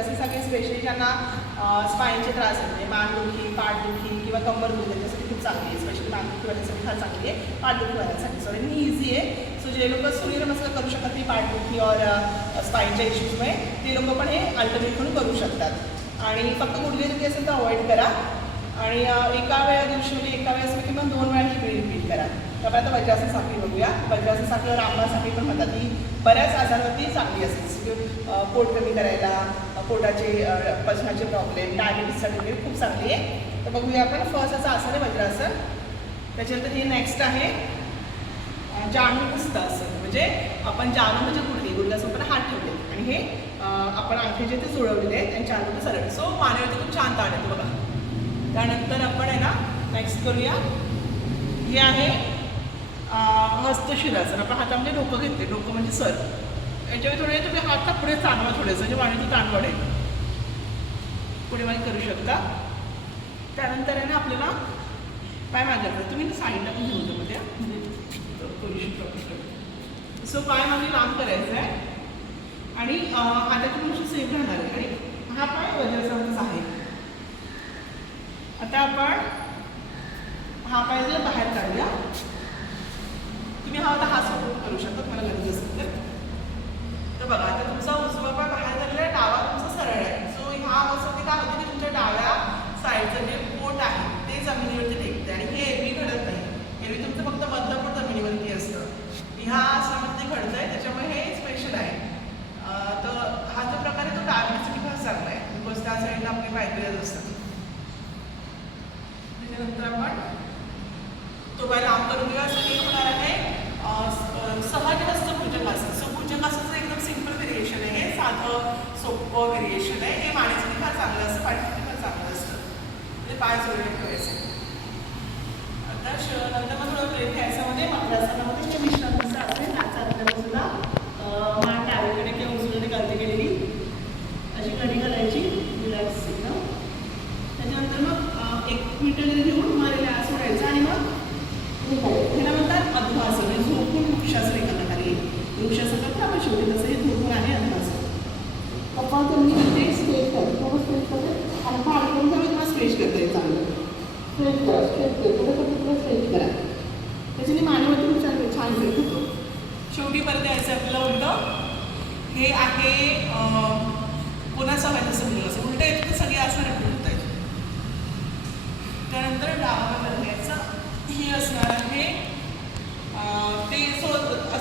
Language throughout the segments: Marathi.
वज्रासनासाठी स्पेशली ज्यांना स्पाईनचे त्रास आहेत म्हणजे मानदुखी, पाठदुखी किंवा कंबर दुखी त्याच्यासाठी खूप चांगली आहे. स्पेशली मानदुखीवाल्यासाठी फार चांगली आहे, पाठदुखीवाल्यांसाठी सॉरी मी इझी आहे. सो जे लोक सूर्यनमस्कार करू शकतात ती पाठदुखी और स्पाईनच्या इश्यूजमुळे ते लोक पण हे अल्टरनेट म्हणून करू शकतात. आणि फक्त गुडघेदुखी असेल तर अवॉइड करा आणि एका दिवशी म्हणजे एका वेळेस किंवा 2 वेळा ही रिपीट करा. त्यामुळे आता वज्रासन साखळी बघूया. वज्रासन साखळी रामबाण साखळी पण म्हणतात, ती बऱ्याच आजारावरती चांगली असते. पोट कमी करायला, पोटाचे पचनाचे प्रॉब्लेम, डायबिटीजसाठी वगैरे खूप चांगली आहे. तर बघूया आपण. फर्स्ट असं आसन आहे वज्रासन. त्याच्यानंतर हे नेक्स्ट आहे जानुपुस्तासन. म्हणजे आपण जानु म्हणजे गुडघ्यासोबत पण हात ठेवले आणि हे आपण अंगठे जे ते जुळवलेले आहेत आणि चालू सरळ. सो मानेवरती खूप छान ताण येतो बघा. त्यानंतर आपण आहे ना नेक्स्ट करूया. हे आहे हस्तशिरासन. आपण हातामध्ये डोकं घेतले, डोकं म्हणजे सर. याच्यावर थोडे तुम्ही हात पुढे चांगला थोडेसं म्हणजे मानेचं ताण वाढेल. पुढे मागे करू शकता. त्यानंतर आहे ना आपल्याला पाय मागे तुम्ही साईडला पण घेऊन जाऊ त्या म्हणजे सो पाय मागे लांब करायचं आहे आणि हाताची गोष्ट सेफ राहणार आहे आणि हा पाय वज्रासनाचाच आहे. आता आपण हा पाय जर बाहेर काढूया. तुम्ही हा आता हा सपोर्ट करू शकता तुम्हाला गरज असेल तर बघा. आता तुमचा उजवा पाय बाहेर काढलेला आहे, डावा तुमचा सरळ आहे. सो ह्या अवस्थेत काय होतं की तुमच्या डाव्या साईडचं जे पोट आहे ते जमिनीवरती टेकते आणि हे एरवी घडत नाही. एरवी तुमचं फक्त मधलं पोट जमिनीवरती असतं. ह्या आसनामध्ये घडतं आहे त्याच्यामुळे हे स्पेशल आहे. तर हा जो प्रकार आहे तो डायबिटीजसाठी फार चांगला आहे बिकॉज त्या साईडला आपली पायगुळ्याच असतात. त्याच्यानंतर आपण तो पाय लांब करून घेऊया. असं हे होणार आहे सहज हस्त भुजंगासन. सो भुजंगासनाचं एकदम सिम्पल व्हेरिएशन आहे, साधं सोपं व्हेरिएशन आहे. हे मानेसाठी फार चांगलं असतं, पाठीसाठी फार चांगलं असतं. म्हणजे पाय जोडले ठेवायचे. आता नंतर मग थोडं ब्रेक घ्यायचं मध्ये वज्रासनामध्ये हे विश्रांतीचं असेल. हातचा आपल्या बाजूला मान डावीकडे किंवा उजवीकडे गर्दी केलेली अशी कडी घालायची रिलॅक्स एकदम. त्याच्यानंतर मग 1 मिनिट जरी घेऊन मग रिलॅक्स सोडायचं आणि मग ह्याला म्हणतात अध्वासन. म्हणजे झोपून वृक्षासन एखाद्याखाली वृक्षासन करतो आपण शेवटी तसं हे झोपून आहे अध्वासन. कपाळ तुम्ही म्हणजे स्ट्रेच करा, थोडं स्ट्रेच करते आणि पाठ करून त्यामुळे तुम्हाला स्ट्रेच करता येईल चांगलं. स्ट्रेच करा, स्ट्रेच करा, थोडं स्ट्रेच करा. त्याच्याने मानेवरती खूप छान ब्रेक होतो. शेवटी परत यायचं आपल्याला उलटं. हे आहे कोणाचं व्हायचं असं मुलं असं उलटं येतं तर सगळे असं रिपीट होत आहेत. त्यानंतर डावा घ्यायचं. ही असणार आहे ते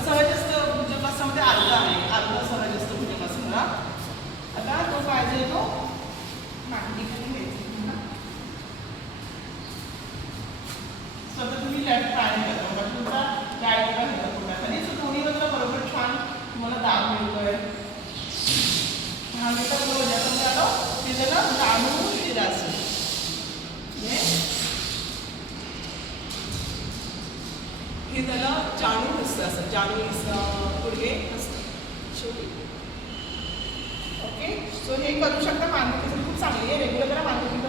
सहजस्थ भुजंगासनामध्ये अर्ध आहे, अर्ध सहजस्थ भुजंगासनाला. आता तो पाहिजे तो मांडी खाली घ्यायचा. स्वतः तुम्ही लेफ्ट पाय करता तुमचा राईट पाय होता सो दोन्ही बाजूला बरोबर छान तुम्हाला दाब मिळतोय. हा तर बरोबर आलं ते झालं जानुशिरासन. हे झालं जानुहस्तासन. जानु गुडघे हस्त शेवटी. ओके. सो हे करू शकता. मानदुखीसाठी खूप चांगली आहे. रेग्युलर करा. मानदुखी